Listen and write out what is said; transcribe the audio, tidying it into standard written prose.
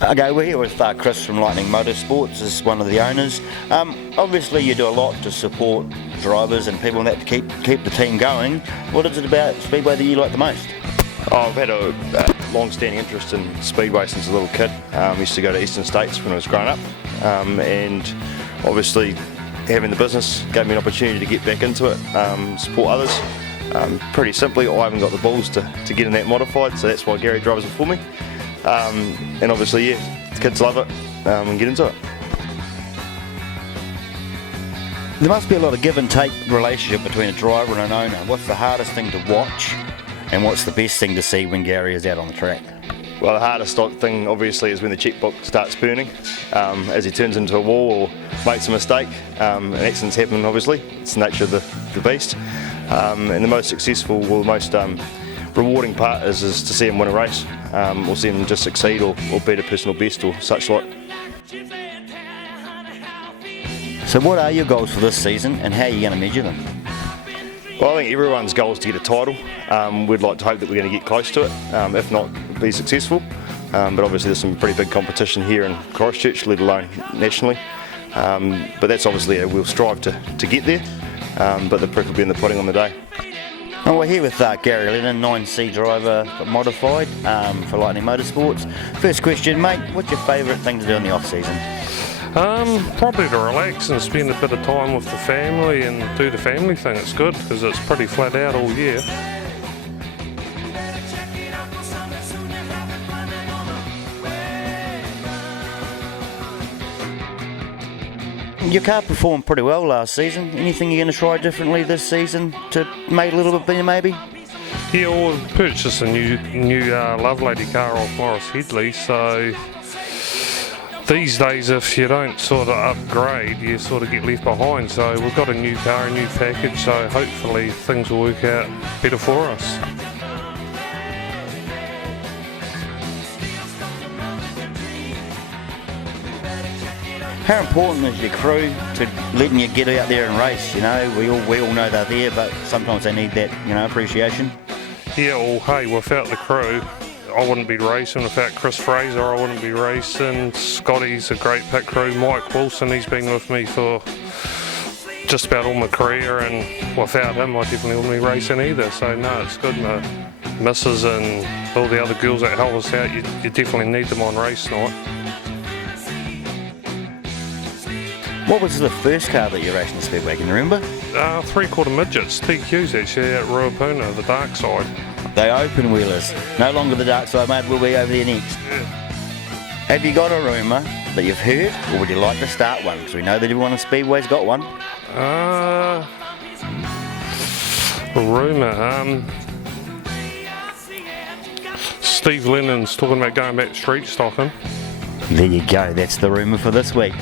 Okay, we're here with Chris from Lightning Motorsports as one of the owners. Obviously you do a lot to support drivers and people that to keep the team going. What is it about Speedway that you like the most? I've had a long-standing interest in Speedway since a little kid. Used to go to Eastern States when I was growing up, and obviously having the business gave me an opportunity to get back into it, support others. Pretty simply, I haven't got the balls to get in that modified, so that's why Gary drives it for me. And obviously, yeah, the kids love it and get into it. There must be a lot of give and take relationship between a driver and an owner. What's the hardest thing to watch and what's the best thing to see when Gary is out on the track? Well, the hardest thing obviously is when the checkbook starts burning, as he turns into a wall or makes a mistake. And accidents happen, obviously, it's the nature of the beast. And the most successful, or the most rewarding part is to see him win a race, or see him just succeed or beat a personal best or such like. So what are your goals for this season and how are you going to measure them? Well, I think everyone's goal is to get a title. We'd like to hope that we're going to get close to it, if not be successful. But obviously there's some pretty big competition here in Christchurch, let alone nationally. But that's obviously, we'll strive to get there, but the proof will be in the pudding on the day. And we're here with Gary Lennon, 9C driver modified for Lightning Motorsports. First question, mate, what's your favourite thing to do in the off-season? Probably to relax and spend a bit of time with the family and do the family thing. It's good because it's pretty flat out all year. Your car performed pretty well last season. Anything you're going to try differently this season to make it a little bit better maybe? Yeah, well, we've purchased a new Lovelady car off Morris Headley, so these days if you don't sort of upgrade you sort of get left behind. So we've got a new car, a new package, so hopefully things will work out better for us. How important is your crew to letting you get out there and race? You know, we all know they're there, but sometimes they need that, appreciation. Yeah, well, hey, without the crew, I wouldn't be racing. Without Chris Fraser, I wouldn't be racing. Scotty's a great pit crew. Mike Wilson, he's been with me for just about all my career, and without him, I definitely wouldn't be racing either. So no, it's good. My missus and all the other girls that help us out, you definitely need them on race night. What was the first car that you raced in the Speedway, can you remember? 3/4 midgets, TQs actually, at Ruapuna, the dark side. They open wheelers. No longer the dark side, mate, we'll be over there next. Yeah. Have you got a rumour that you've heard, or would you like to start one? Because we know that everyone in Speedway's got one. Rumour, Steve Lennon's talking about going back street stocking. There you go, that's the rumour for this week.